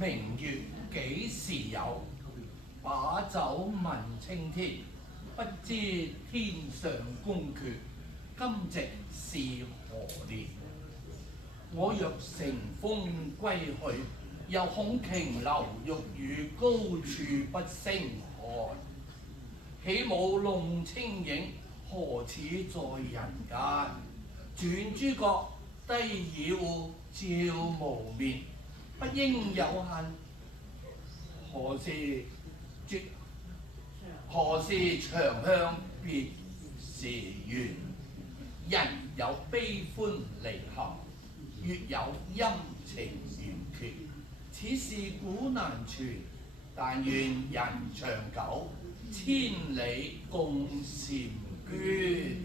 明月幾時有？把酒問青天。不知天上宮闕，今夕是何年？我若乘風歸去，又恐瓊樓玉宇，高處不勝寒。起舞弄清影，何似在人間？轉朱閣，低绮戶，照無眠。不應有恨，何事長向別時圓？人有悲歡離合，月有陰晴圓缺。此事古難全，但願人長久，千里共嬋娟。